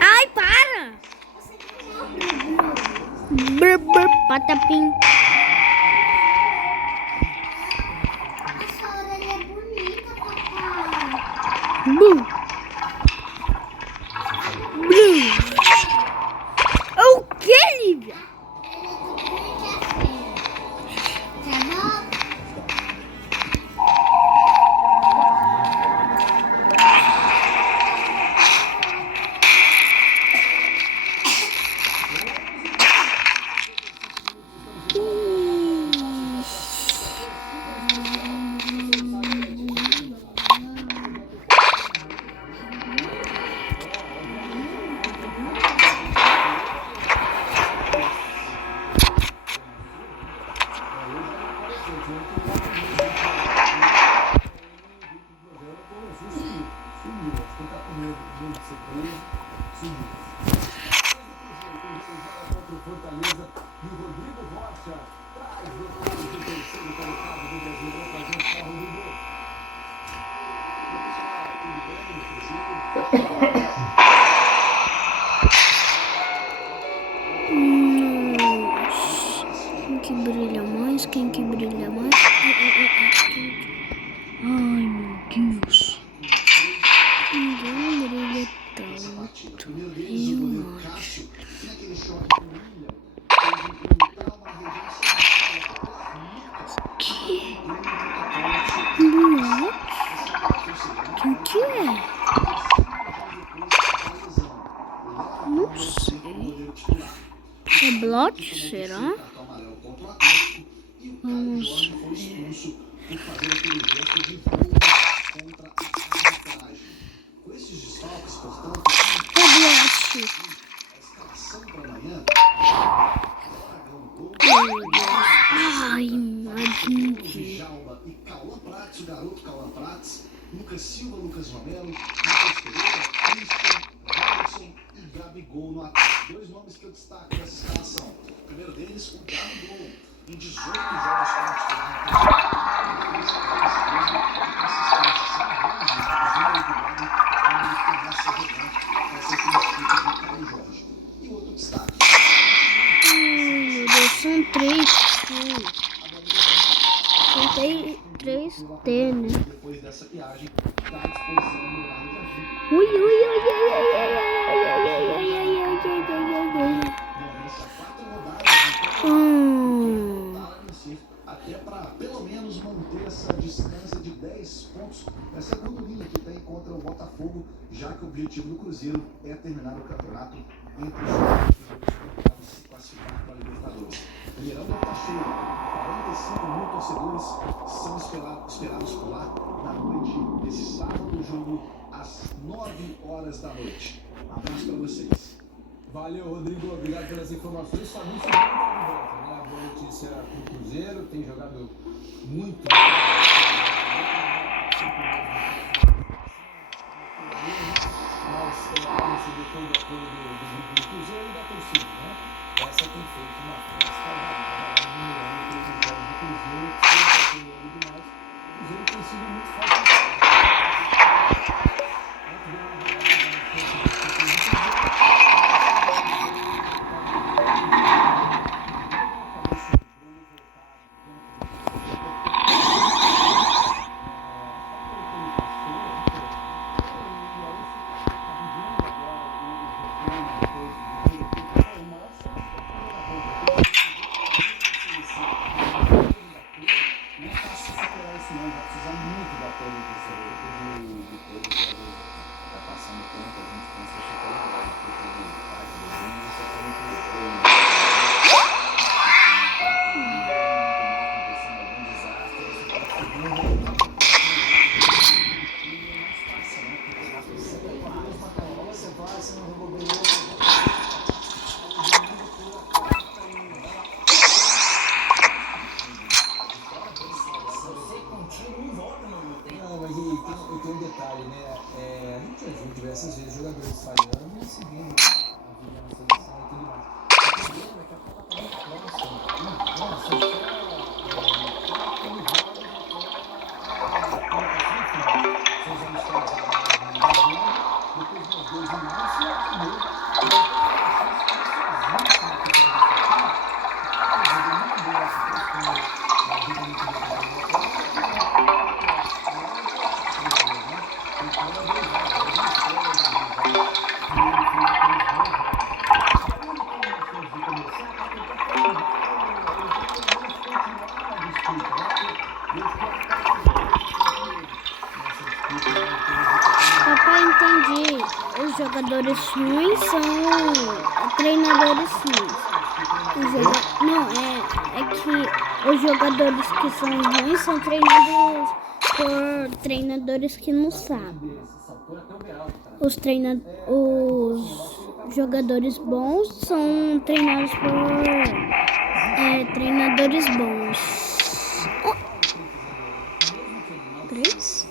Ai, para! Brr, brr, patapim. Essa orelha é bonita, papai. Bum. Bum. O que, Lívia? Tá bom? Quem que brilha mais? Quem que brilha mais? Ai, meu Deus. Ninguém brilha tanto. Eu acho. Que? Block? Quem que é? Não sei. É Blot, será? Vamos ver. É Blot. Ai, imagine. Djalma e Cauã Prats, o garoto Cauã Prats, Lucas Silva, Lucas Romero, Lucas Pereira, Christian, Anderson e Gabigol no ataque. Dois nomes que eu destaco nessa escalação. O primeiro deles, o Gabigol. Em 18 jogos como titular, ele fez 3 gols e 4 assistências. São bons números do Gabi quando ele começa a jogar com essa equipe do Caio Jorge. E outro destaque. Meu Deus, são 3. São 3T, né? Depois dessa viagem, está à disposição no Milagre Jardim. Ui, ui, ui, ui, ui, ui, ui, ui, ui, ui, ui, ui, ui, ui. Até para pelo menos manter essa distância de 10 pontos, essa gordurinha que tem contra o Botafogo, já que o objetivo do Cruzeiro é terminar o campeonato entre os jogos se classificar para a Libertadores. Mineirão da Tacheira, 45 mil torcedores são esperados por lá na noite desse sábado, jogo às 9 horas da noite. Um abraço para vocês. Valeu, Rodrigo. Obrigado pelas informações. Somente o Grêmio tá de volta, né? A boa notícia para o Cruzeiro. Tem jogado muito bem. Mas recebeu todo o apoio do grupo do Cruzeiro e da torcida, né? Essa tem feito uma festa numerando todos os jogos do Cruzeiro. Sempre apoiando demais. O Cruzeiro tem sido muito forte. jogadores falhando e seguindo a vida na seleção e tudo mais. O problema é que a Copa tá muito próxima. Nossa, só 4 jogos seus amistosos depois dos 2 minutos e acabou. Papai, entendi. Os jogadores ruins são treinadores ruins. Não, é que os jogadores que são ruins são treinados por treinadores que não sabem. Os jogadores bons são treinados por treinadores bons. 3.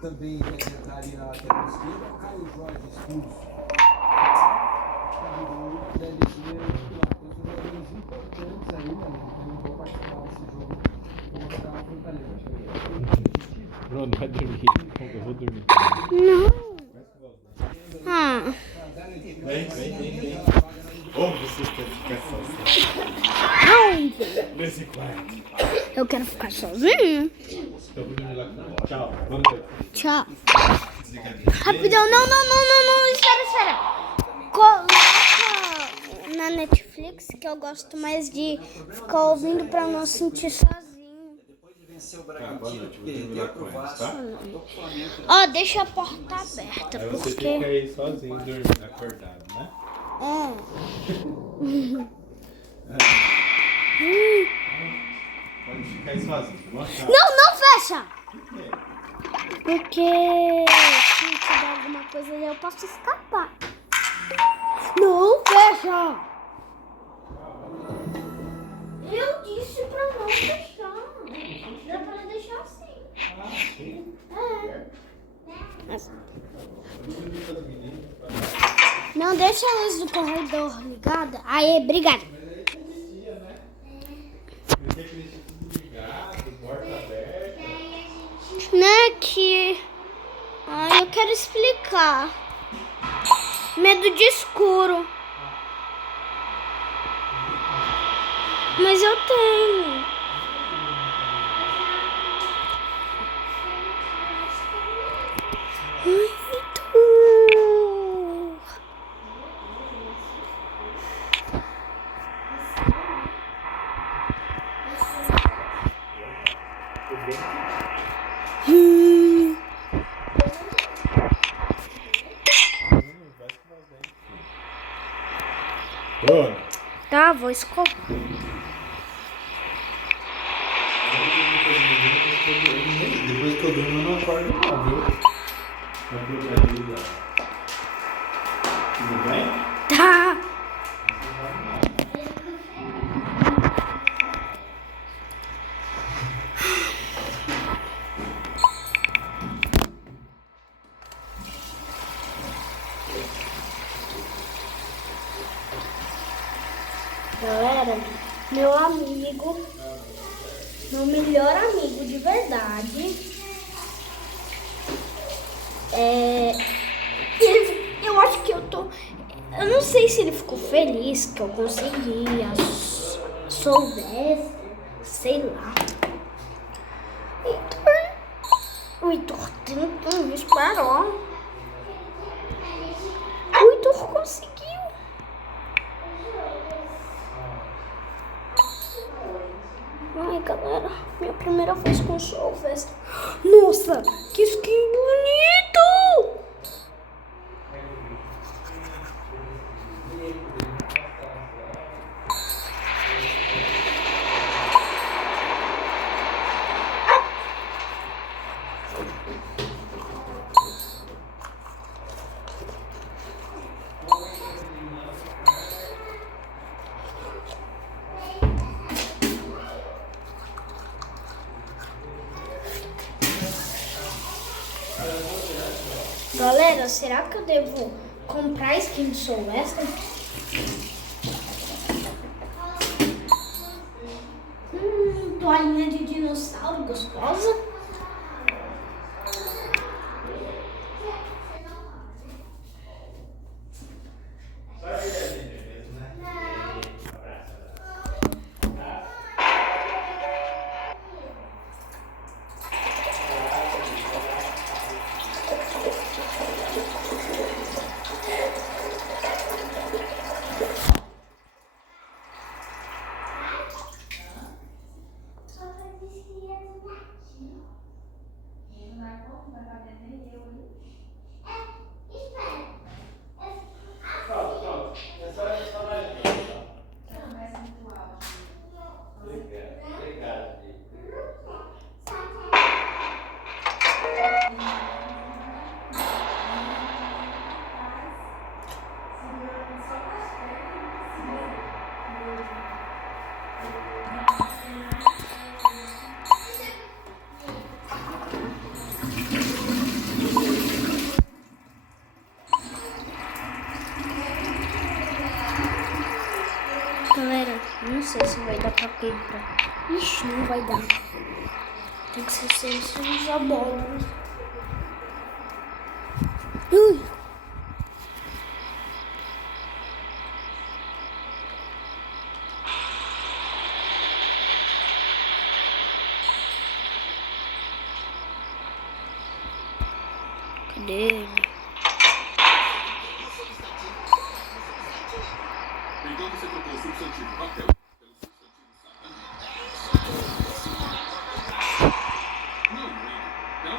Também vai entrar ali na lateral esquerda, Caio Jorge expulso. Deve ser jogadores importantes aí, né? Que não vão participar desse jogo contra a Fortaleza. Bruno, vai dormir. Eu vou dormir. Não. Vem. Ou você quer ficar sozinho? Aonde? Nesse quarto. Eu quero ficar sozinho. Tchau. Boa noite. Tchau. Rapidão, não, espera. Coloca na Netflix, que eu gosto mais de ficar ouvindo pra não sentir sozinho. Boa noite. Vou dormir lá com eles, tá? Ó, deixa a porta aberta, Aí você porque... fica aí sozinho, dormindo, acordado, né? Pode ficar aí sozinho. Não fecha! Por quê? Porque se tiver alguma coisa eu posso escapar. Não fecha! Eu disse pra não fechar. Dá pra deixar assim. Não deixa a luz do corredor ligada. Aí, obrigada. Não é que... eu quero explicar. Medo de escuro. Mas eu tenho. Ai, tu. Bruno. Tá, vou escovar. Depois que eu durmo, eu não acordo não, viu? Tudo bem? Tá. meu amigo, meu melhor amigo de verdade. Eu acho que eu não sei se ele ficou feliz que eu consegui soubesse, sei lá. O Heitor tentou disparou. O Heitor conseguiu. Ai, galera, minha primeira vez com Sylvester. Nossa, que skin bonito! Galera, será que eu devo comprar skin de Sylvester? Toalhinha de dinossauro gostosa. Galera, não sei se vai dar pra comprar. Ixi, não vai dar. Tem que ser 600 abóboras. Ui. Cadê ele? Então você trocou o substantivo papel pelo substantivo sapato? Não,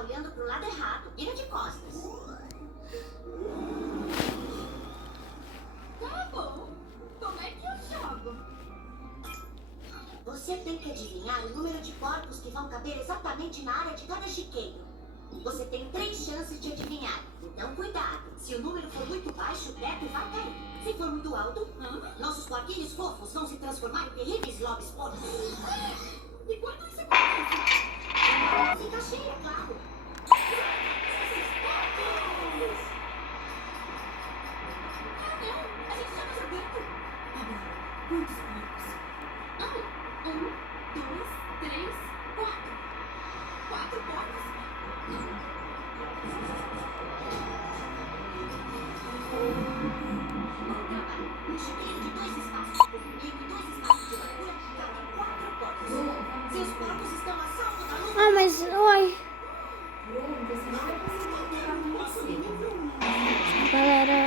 tá olhando pro lado errado. Vira de costas. Tá bom. Como é que eu jogo? Você tem que adivinhar o número de porcos que vão caber exatamente na área de cada chiqueiro. Você tem 3 chances de adivinhar. Então cuidado. Se o número for muito baixo, o teto vai cair. Se for muito alto, nossos porquinhos fofos vão se transformar em terríveis lobos porcos. E quando isso acontece? Fica cheia, claro. Ah, não. A gente já tá jogando. Tá bom. Quantos porcos? 1, 2, 3, 4. 4 porcos? Bom trabalho. Um chiqueiro de 2 espaços de movimento e 2 espaços de largura cabem 4 porcos. Seus porcos estão a salvo da luta. Ah, mas... Ai...